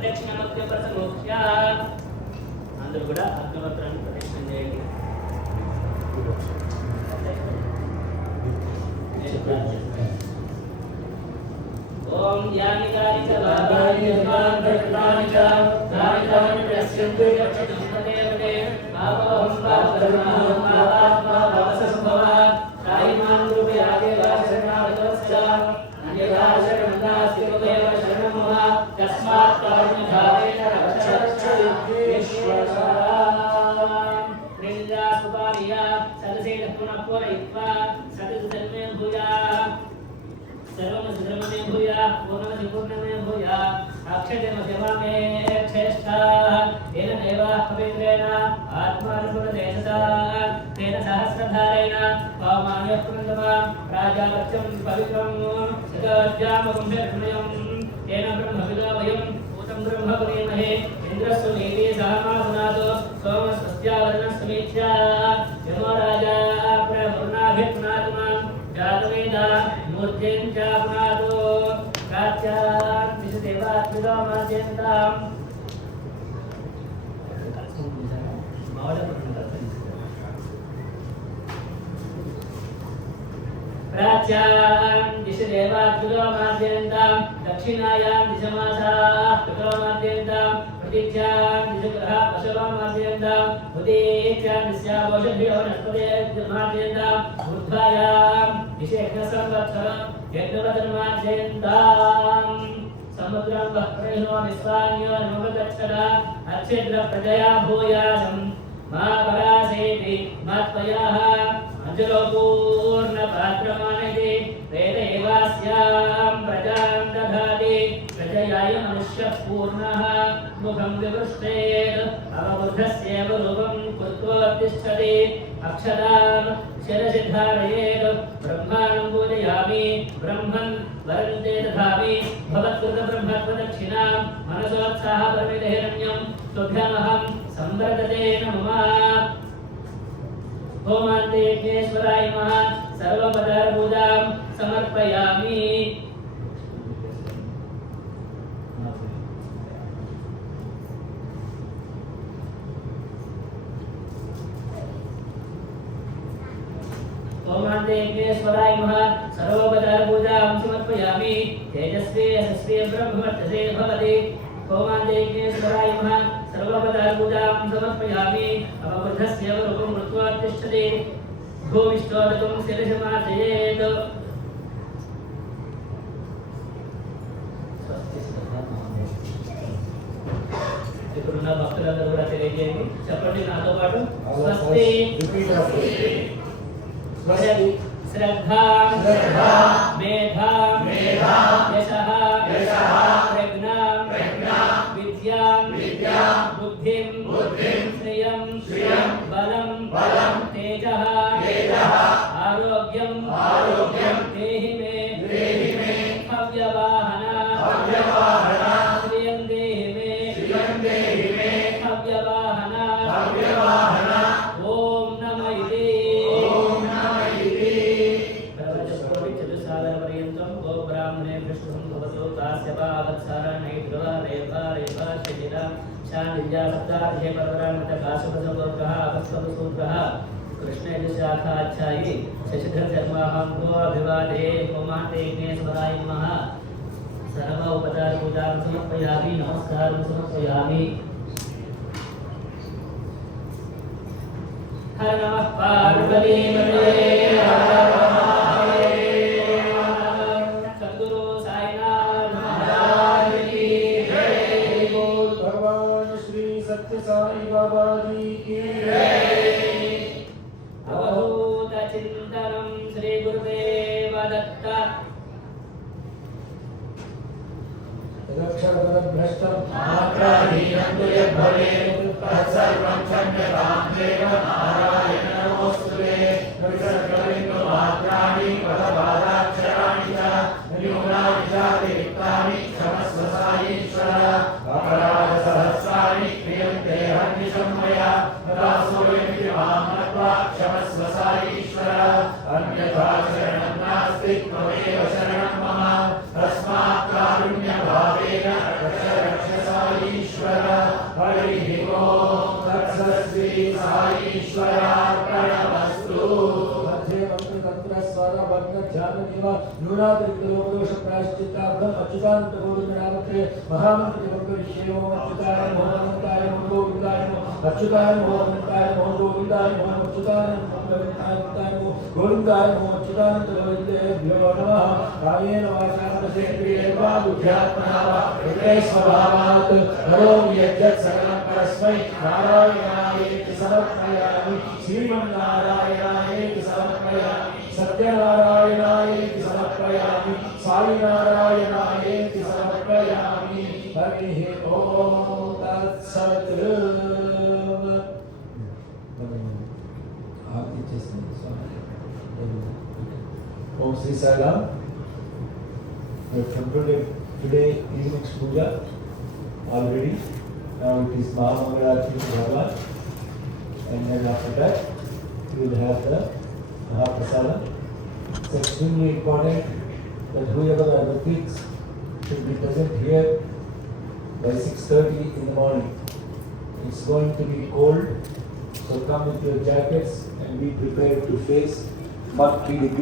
ప్రదక్షిణమత్య ప్రసమోక్ష్య అందరూ కూడా అగ్నివత్రాన్ని ప్రదక్షిణం చేయండి. ఓం యానికాని చ బాబాని నిర్మాణాని చ నాని ప్రస్యంతే రక్షణంతే భావోహం భావధర్మః భావాత్మా భవసంభవ తాయిమాన్ రూపే ఆగే వాసనావతస్య అన్యదా శరణాస్తి కుదేవ శరణమః తస్మాత్ కారుణ్యధారేణ రక్షరక్ష విశ్వసాం నిందా సుపానియా సదసేన పునఃపురయిత్వా సదసన్మే భూయా सर्वमसिधर्ममे भूया पूर्णमसिपूर्णमे भूया अक्षयमसिवामे क्षेष्ठा येन देवा पवित्रेण आत्मानुपुरतेजसा तेन सहस्रधारेण पावमानः पुनन्दमा राजावत्यं पवित्रं सदाज्ञामकुम्भेर्मयं येन ब्रह्मविदो वयं भूतं ब्रह्मपुरीमहे इन्द्रस्तु नीति सहमासुनातो सोमस्वस्यावरणस्मीत्या यमो राजा प्रवरुणाभिप्नातुमां जातवेदा मूर्तिं च पुनातो प्राच्यान् विशदेवात्मिदो माद्यन्ताम् प्राच्यान् विशदेवात्मिदो माद्यन्ताम् दक्षिणायां दिशमासाः पितरो माद्यन्ताम् प्रतीच्यान् दिशग्रहाः पशवो माद्यन्ताम् उदीच्यान् दिश्यावोषधियो वनस्पतयः माद्यन्ताम् ऊर्ध्वायां विशेषसंवत्सरं यज्ञवदन्माद्यन्ताम् समुद्रं वह्रेणो विश्वान्यो नमगच्छदा अच्छेद्र प्रजया भूयासं मा परासेति मात्मयाः अञ्जलो पूर्णपात्रमानयति वेदेवास्यां प्रजां दधाति प्रजयाय मनुष्यः पूर्णः मुखं विवृष्टेत् अवबुद्धस्यैव रूपं कृत्वोत्तिष्ठति अक्षदां शिरसि धारयेत् ब्रह्माणं पूजयामि ब्रह्मन् वरन्ते दधामि भवत्कृतब्रह्मत्वदक्षिणां मनसोत्साहपरमिदहिरण्यं तुभ्यमहं संवर्धते नमः होमान्ते यज्ञेश्वराय नमः सर्वपदार्थपूजां समर्पयामि ओमान्ते यज्ञेश्वराय नमः सर्वोपचारपूजां समर्पयामि तेजस्वी यशस्वी ब्रह्मवर्चसे भवति ओमान्ते यज्ञेश्वराय नमः सर्वोपचारपूजां समर्पयामि अवबुद्धस्य रूपं कृत्वा तिष्ठति भूमिष्ठोदकं शिरसमार्जयेत् ఇప్పుడున్న భక్తులందరూ కూడా తెలియజేయండి చెప్పండి నాతో పాటు స్వస్తి श्रद्धा मेधा यशः प्रज्ञा विद्या बुद्धिं श्रियं बलं तेजः आरोग्यं देहि मे हव्यवाहना श्रियं देहि मे हव्यवाहना ओम नमः इति कृष्णशाखाध्यायी शशिधरधर्माहं अभिवादे होमान्ते यज्ञेश्वराय नमः सर्व उपचारपूजां समर्पयामि नमस्कारं समर्पयामि हर नमः पार्वतीपते साई बाबा जी की अवधूत चिंतनम श्री गुरुदेव दत्त रक्षणपदभ्रष्टं मात्राहीनं तु यद्भवेत् तत्सर्वं क्षम्यतां देव नारायण नमोऽस्तुते विसर्गबिन्दुमात्राणि पदपादाक्षराणि च न्यूनानि चातिरिक्तानि क्षमस्व साईश्वर अपराधसहस्राणि क्रियन्ते हर्निशं मया तदा सूर्यमिति मां नत्वा क्षमस्व साईश्वर अन्यथा शरणं नास्ति त्वमेव शरणं मम तस्मात् कारुण्यभावेन रक्ष साई न्यूनातिरिक्तलोकदोष प्रायश्चित्तार्थम् अच्युतानंद गोविंद नामके महामंत्र जपविषयो अच्युताय नमो अनंताय नमो गोविंदाय नमो अच्युताय नमो अनंताय नमो गोविंदाय नमो अच्युताय नमो गोविंदाय नमो अच्युतानंद गोविंदेभ्यो नमः कायेन वाचा मनसेन्द्रियेण वा बुद्ध्यात्मना वा हृदयस्वभावात् करोमि यद्यत् सकलं परस्मै नारायणायेति समर्पयामि श्रीमन्नारायणायेति समर्पयामि सत्यनारायणायेति समर्पयामि साईनारायणायेति समर्पयामि हरिः ॐ तत्सत् Om Sri Sai Ram. We have concluded today evening's puja already. Now it is Mahamangalarati to Bhagavan, and then after that we will have the Mahaprasada. It's extremely important that whoever are the peaks should be present here by 6:30 in the morning. It's going to be cold, so come with your jackets and be prepared to face 40 degrees.